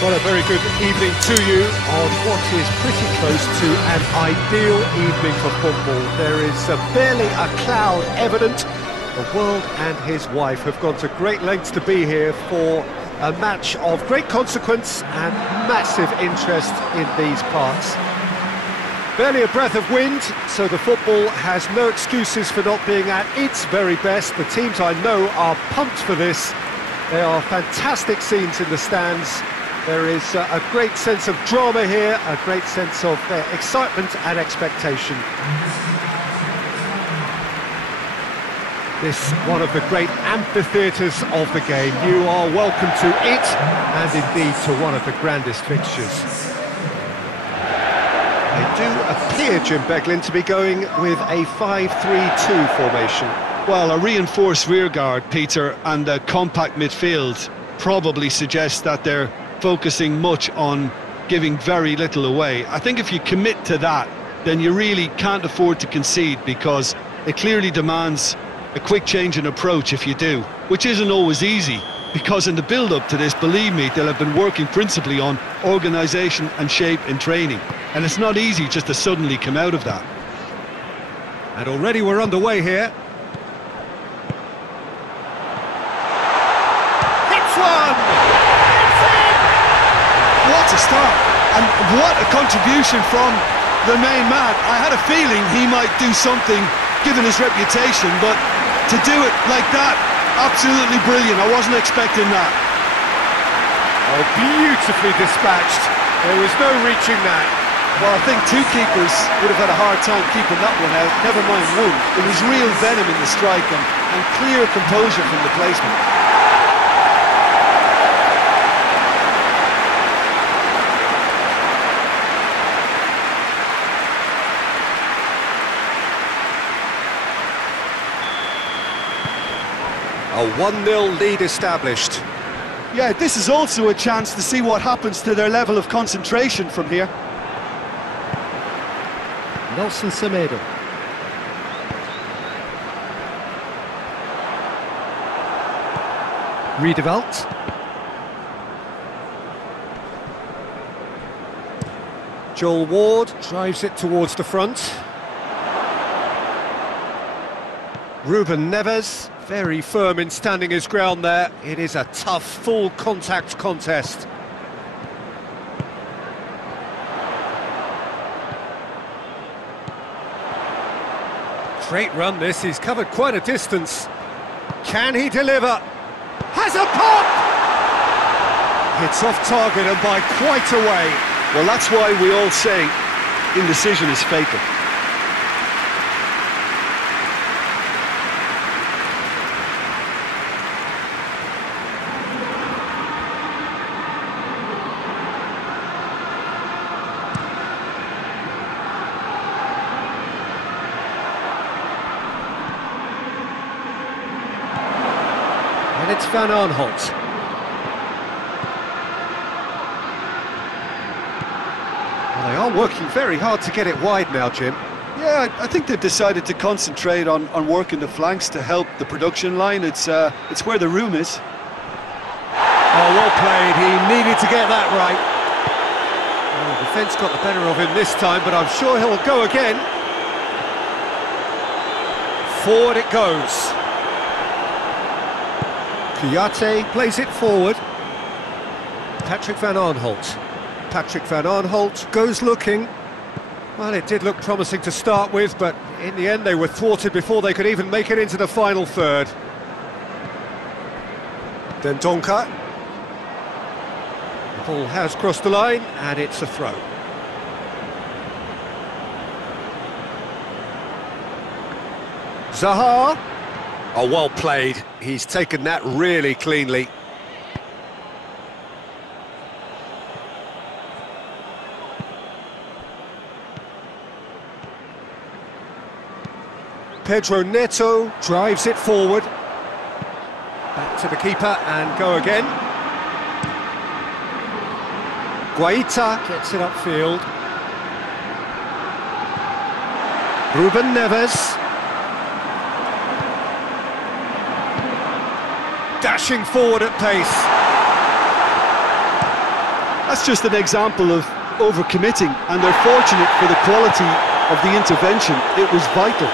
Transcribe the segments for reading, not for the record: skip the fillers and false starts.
Well, a very good evening to you on what is pretty close to an ideal evening for football. There is barely a cloud evident. The world and his wife have gone to great lengths to be here for a match of great consequence and massive interest in these parts. Barely a breath of wind, so the football has no excuses for not being at its very best. The teams I know are pumped for this. There are fantastic scenes in the stands. There is a great sense of drama here, a great sense of excitement and expectation. This one of the great amphitheatres of the game. You are welcome to it, and indeed to one of the grandest fixtures. They do appear, Jim Beglin, to be going with a 5-3-2 formation. Well, a reinforced rearguard, Peter, and a compact midfield probably suggests that they're focusing much on giving very little away. I think if you commit to that, then you really can't afford to concede, because it clearly demands a quick change in approach if you do, which isn't always easy, because in the build-up to this, believe me, they'll have been working principally on organisation and shape in training, and it's not easy just to suddenly come out of that. And already we're underway here. Hits one! What a start, and what a contribution from the main man. I had a feeling he might do something given his reputation, but to do it like that, absolutely brilliant. I wasn't expecting that. Oh, beautifully dispatched. There was no reaching that. Well, I think two keepers would have had a hard time keeping that one out, never mind one. There was real venom in the strike and clear composure from the placement. A 1-0 lead established. Yeah, this is also a chance to see what happens to their level of concentration from here. Nelson Semedo. Riedewald. Joel Ward drives it towards the front. Ruben Neves, very firm in standing his ground there. It is a tough, full contact contest. Great run this, he's covered quite a distance. Can he deliver? Has a pop! Hits off target and by quite a way. Well, that's why we all say indecision is fatal. And it's Van Aanholt. Well, they are working very hard to get it wide now, Jim. Yeah, I think they've decided to concentrate on working the flanks to help the production line. It's where the room is. Oh, well played. He needed to get that right. Well, the defence got the better of him this time, but I'm sure he'll go again. Forward it goes. Kouyaté plays it forward. Patrick Van Aanholt. Patrick Van Aanholt goes looking. Well, it did look promising to start with, but in the end they were thwarted before they could even make it into the final third. Then Donka. The ball has crossed the line, and it's a throw. Zaha. Oh, well played. He's taken that really cleanly. Pedro Neto drives it forward. Back to the keeper and go again. Guaita gets it upfield. Ruben Neves. Dashing forward at pace. That's just an example of overcommitting, and they're fortunate for the quality of the intervention. It was vital.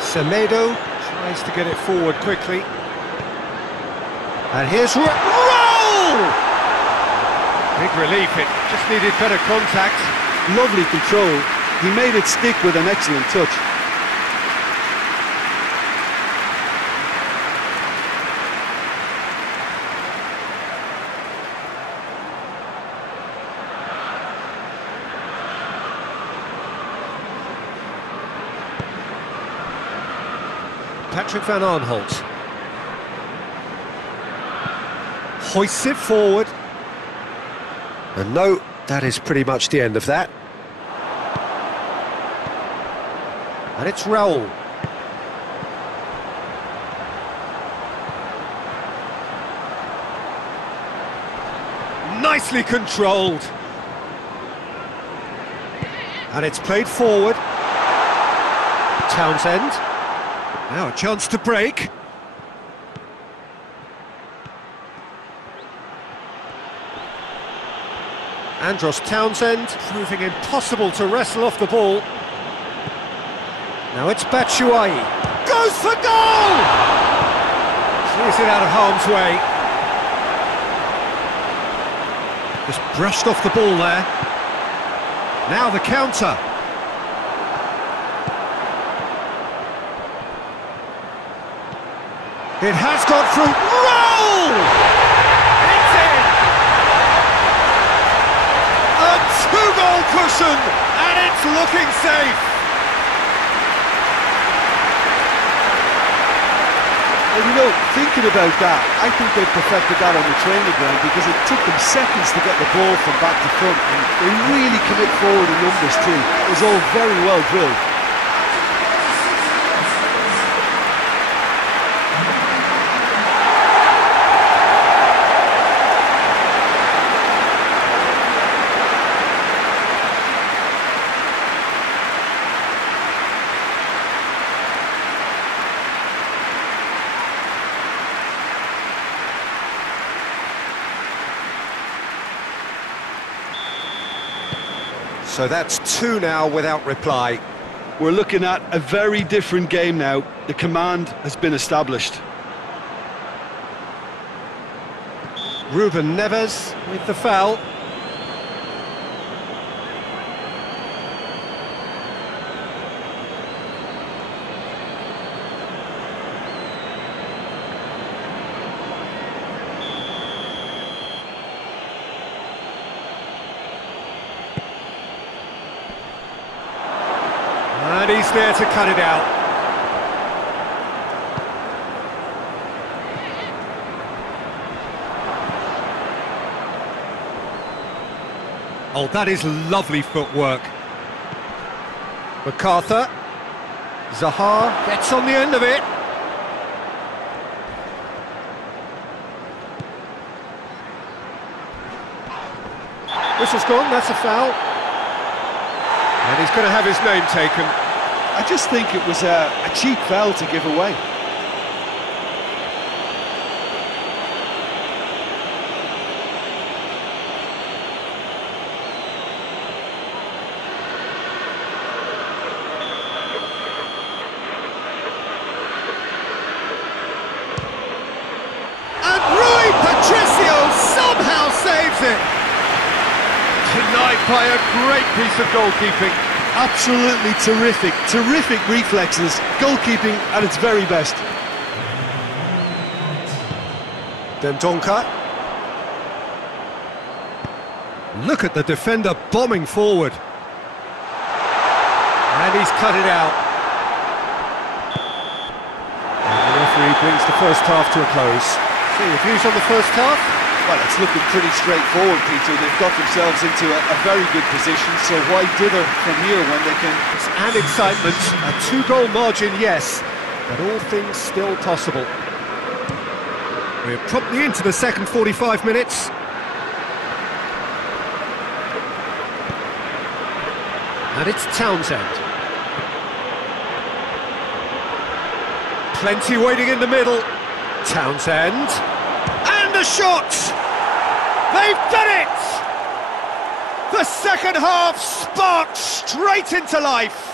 Semedo tries to get it forward quickly. And here's roll! Big relief, it just needed better contact. Lovely control. He made it stick with an excellent touch. Patrick van Aanholt hoists it forward, and no, that is pretty much the end of that. And it's Raul. Nicely controlled, and it's played forward. Townsend. Now a chance to break. Andros Townsend proving impossible to wrestle off the ball. Now it's Batshuayi. Goes for goal! Clears it out of harm's way. Just brushed off the ball there. Now the counter. It has got through. Roll! It's in! A two-goal cushion, and it's looking safe. Well, you know, thinking about that, I think they perfected that on the training ground, because it took them seconds to get the ball from back to front, and they really commit forward in numbers too. It was all very well drilled. So that's two now without reply. We're looking at a very different game now. The command has been established. Ruben Neves with the foul. And he's there to cut it out. Oh, that is lovely footwork. MacArthur. Zaha gets on the end of it. Whistle's gone, that's a foul. And he's going to have his name taken. I just think it was a cheap foul to give away. And Rui Patricio somehow saves it. Denied by a great piece of goalkeeping. Absolutely terrific reflexes, goalkeeping at its very best. Dendoncker. Look at the defender bombing forward. And he's cut it out. And the referee brings the first half to a close. So your views on the first half? Well, it's looking pretty straightforward, Peter. They've got themselves into a very good position, so why dither from here when they can... And excitement, a two-goal margin, yes, but all things still possible. We're promptly into the second 45 minutes. And it's Townsend. Plenty waiting in the middle. Townsend. And a shot! They've done it! The second half sparked straight into life.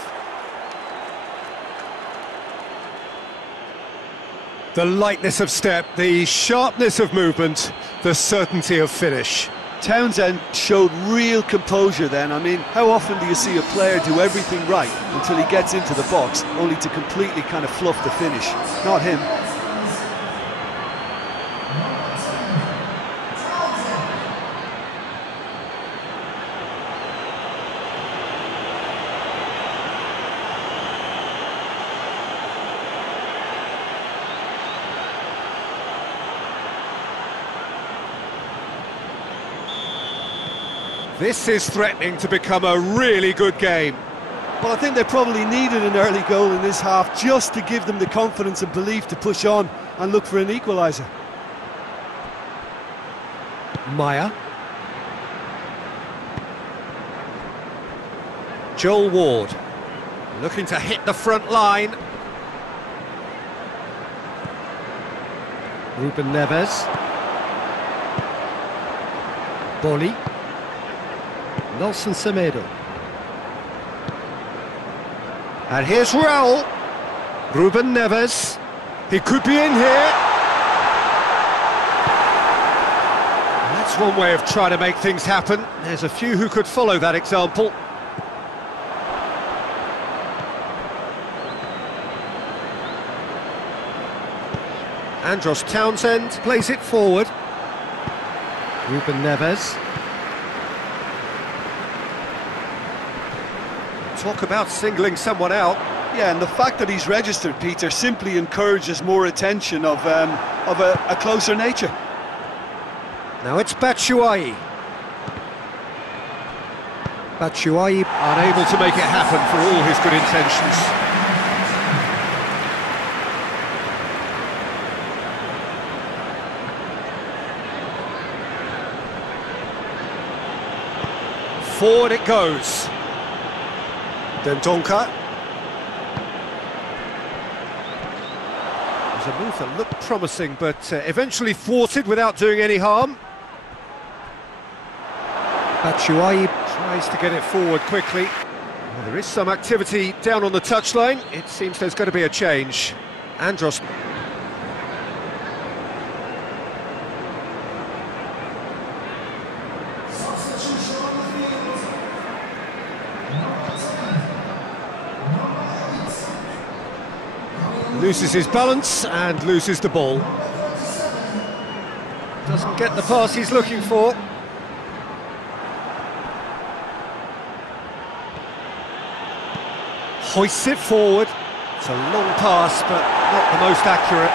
The lightness of step, the sharpness of movement, the certainty of finish. Townsend showed real composure then. I mean, how often do you see a player do everything right until he gets into the box, only to completely kind of fluff the finish? Not him. This is threatening to become a really good game. Well, I think they probably needed an early goal in this half just to give them the confidence and belief to push on and look for an equaliser. Maya. Joel Ward. Looking to hit the front line. Ruben Neves. Boli. Nelson Semedo. And here's Raul. Ruben Neves. He could be in here. That's one way of trying to make things happen. There's a few who could follow that example. Andros Townsend plays it forward. Ruben Neves. Talk about singling someone out. Yeah, and the fact that he's registered, Peter, simply encourages more attention of a closer nature. Now it's Batshuayi. Batshuayi unable to make it happen for all his good intentions. Forward it goes. Dendoncker. There's a move that looked promising, but eventually thwarted without doing any harm. Batshuayi tries to get it forward quickly. Well, there is some activity down on the touchline. It seems there's going to be a change. Andros. Loses his balance and loses the ball. Doesn't get the pass he's looking for. Hoists it forward. It's a long pass, but not the most accurate.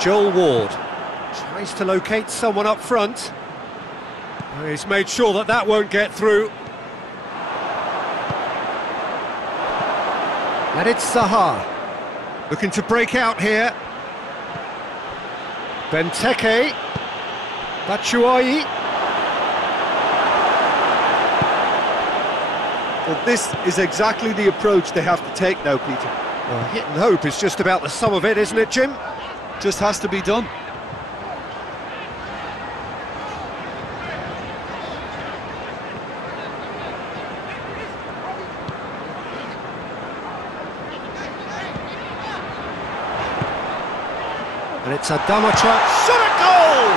Joel Ward tries to locate someone up front. He's made sure that that won't get through. And it's Zaha looking to break out here. Benteke. Batshuayi. Well, this is exactly the approach they have to take now, Peter. Well, hit and hope is just about the sum of it, isn't it, Jim? Just has to be done. And it's Adama shot at goal!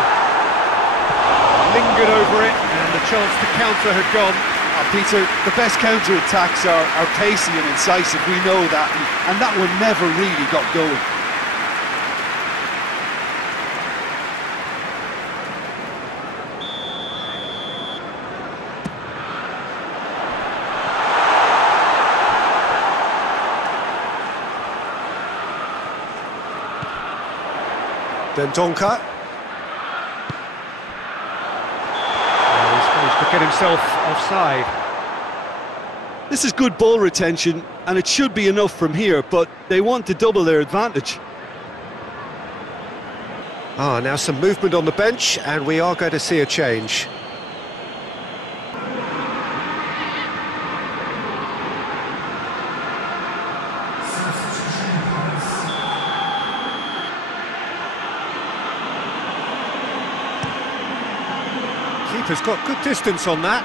Lingered over it, and the chance to counter had gone. Peter, the best counter-attacks are pacey and incisive, we know that, and that one never really got going. Dendoncker. He's managed to get himself offside. This is good ball retention, and it should be enough from here, but they want to double their advantage. Now some movement on the bench, and we are going to see a change. Keeper's got good distance on that.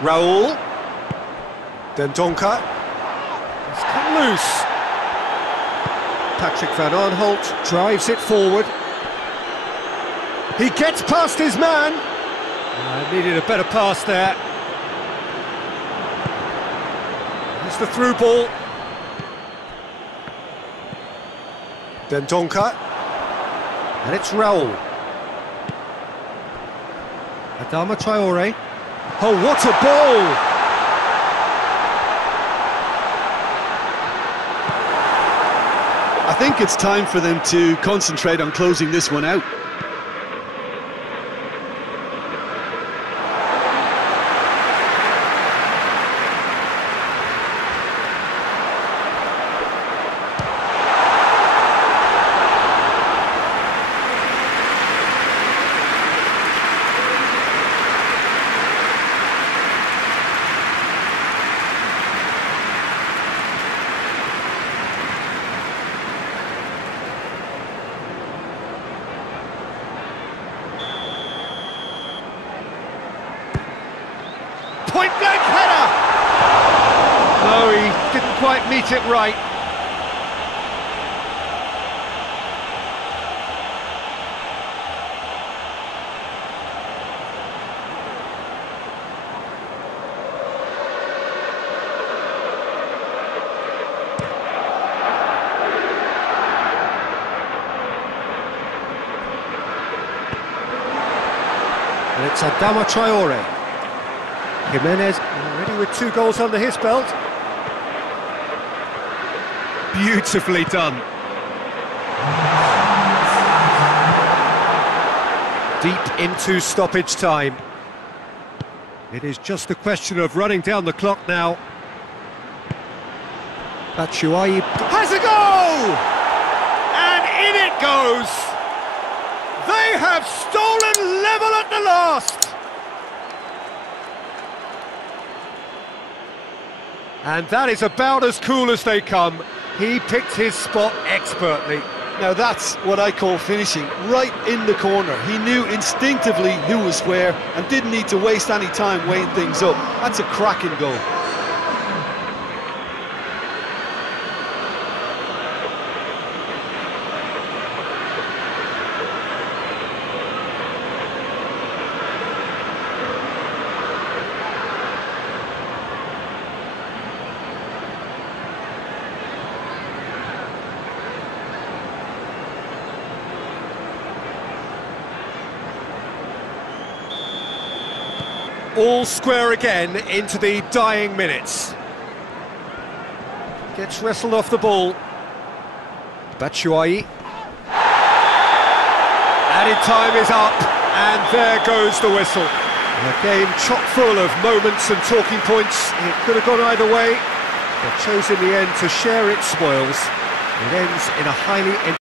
Raul. Dendoncker. It's come loose. Patrick van Aanholt drives it forward. He gets past his man. Needed a better pass there. Here's the through ball. Dendoncker. And it's Raul. Adama Traore. Oh, what a ball! I think it's time for them to concentrate on closing this one out. Point-blank header! No, he didn't quite meet it right. And it's Adama Traore. Jimenez already with 2 goals under his belt. Beautifully done. Deep into stoppage time. It is just a question of running down the clock now. Batshuayi has a goal! And in it goes! They have stolen level at the last! And that is about as cool as they come. He picked his spot expertly. Now that's what I call finishing, right in the corner. He knew instinctively who was where and didn't need to waste any time weighing things up. That's a cracking goal. All square again into the dying minutes. Gets wrestled off the ball. Batshuayi. Added time is up, and there goes the whistle. A game chock full of moments and talking points. It could have gone either way, but chose in the end to share its spoils. It ends in a highly